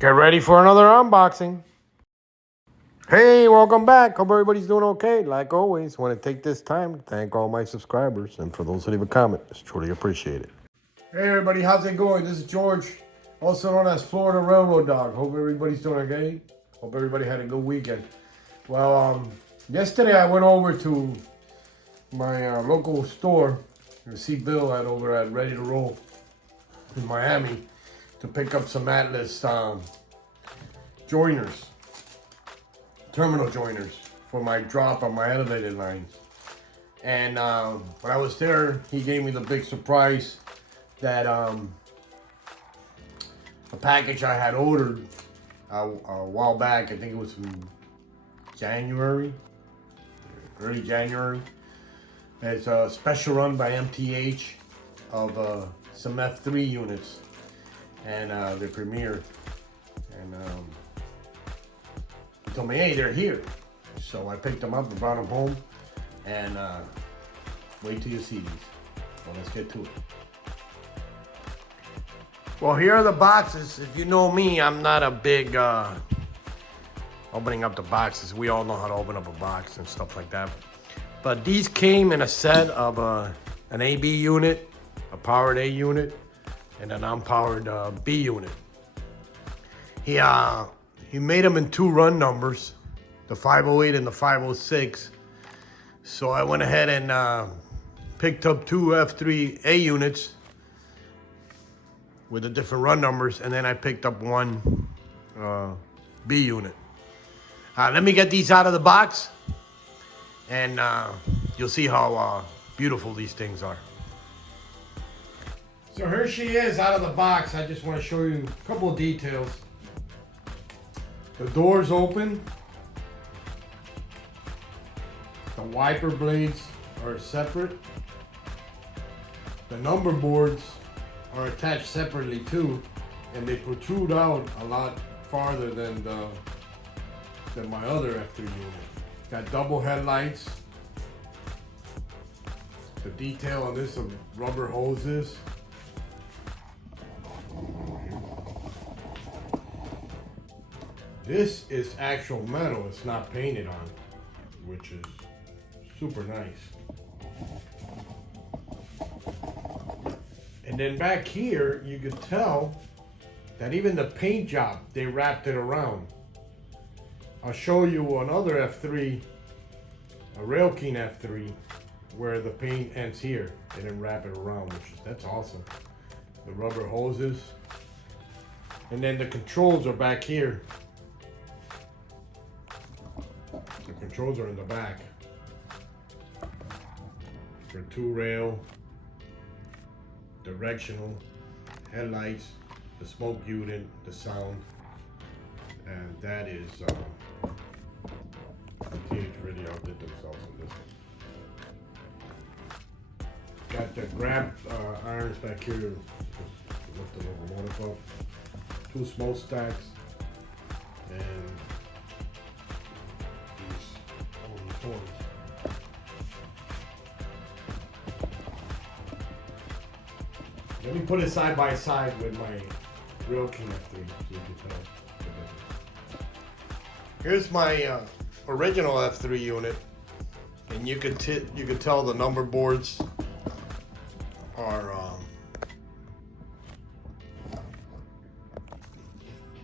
Get ready for another unboxing. Hey, welcome back. Hope everybody's doing okay. Like always, want to take this time to thank all my subscribers. And for those who leave a comment, it's truly appreciated. Hey, everybody. How's it going? This is George, also known as Florida Railroad Dog. Hope everybody's doing okay. Hope everybody had a good weekend. Well, yesterday I went over to my local store to see Bill over at Ready to Roll in Miami to pick up some Atlas joiners, terminal joiners for my drop on my elevated lines. And when I was there, he gave me the big surprise that a package I had ordered a while back, I think it was in January, early January. It's a special run by MTH of some F3 units and the Premier. And he told me, hey, they're here. So I picked them up and brought them home. And wait till you see these. So let's get to it. Well, here are the boxes. If you know me, I'm not a big opening up the boxes. We all know how to open up a box and stuff like that. But these came in a set of an AB unit, a powered A unit, and an unpowered B unit. He made them in two run numbers, the 508 and the 506. So I went ahead and picked up two F3A units with the different run numbers, and then I picked up one B unit. Let me get these out of the box, and you'll see how beautiful these things are. So here she is out of the box. I just want to show you a couple of details. The door's open. The wiper blades are separate. The number boards are attached separately too, and they protrude out a lot farther than my other F3 unit. Got double headlights. The detail on this of rubber hoses. This is actual metal, it's not painted on, which is super nice. And then back here, you could tell that even the paint job, they wrapped it around. I'll show you another F3, a Rail King F3, where the paint ends here. They didn't wrap it around, that's awesome. The rubber hoses. And then the controls are back here. The controls are in the back. For two rail, directional, headlights, the smoke unit, the sound, and that is MTH really outdid themselves on this one. Got the grab irons back here to lift the locomotive up. Two smokestacks, and these horns. Let me put it side by side with my Rail King F3 so you can tell the difference. Here's my original F3 unit, and you could tell the number boards are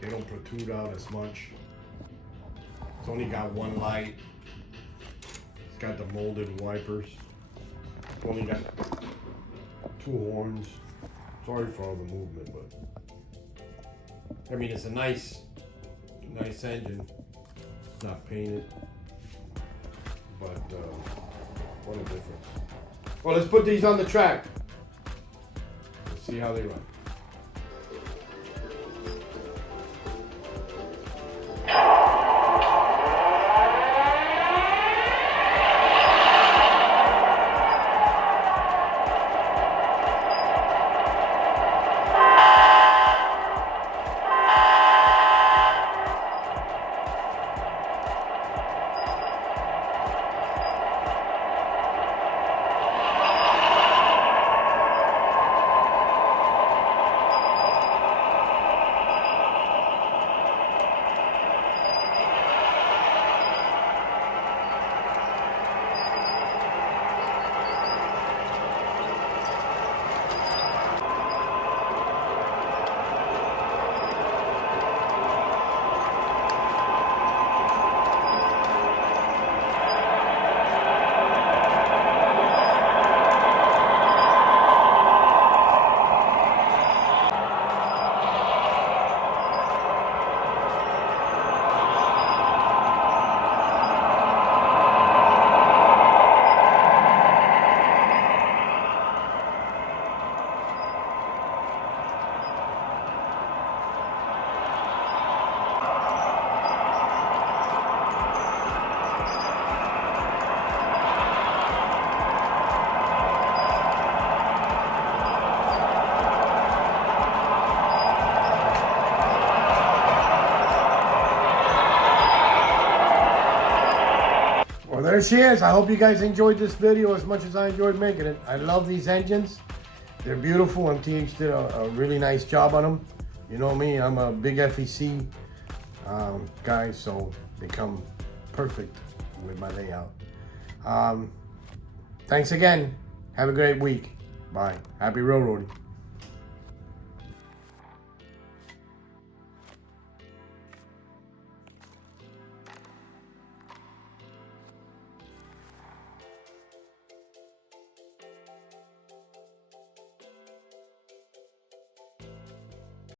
they don't protrude out as much. It's only got one light. It's got the molded wipers. It's only got two horns. Sorry for all the movement, but I mean, it's a nice engine. It's not painted, but what a difference. Well, let's put these on the track. Let's see how they run. there she is. I hope you guys enjoyed this video as much as I enjoyed making it. I love these engines. They're beautiful. MTH did a really nice job on them. You know me, I'm a big FEC guy, so they come perfect with my layout. Thanks again. Have a great week. Bye. Happy railroading.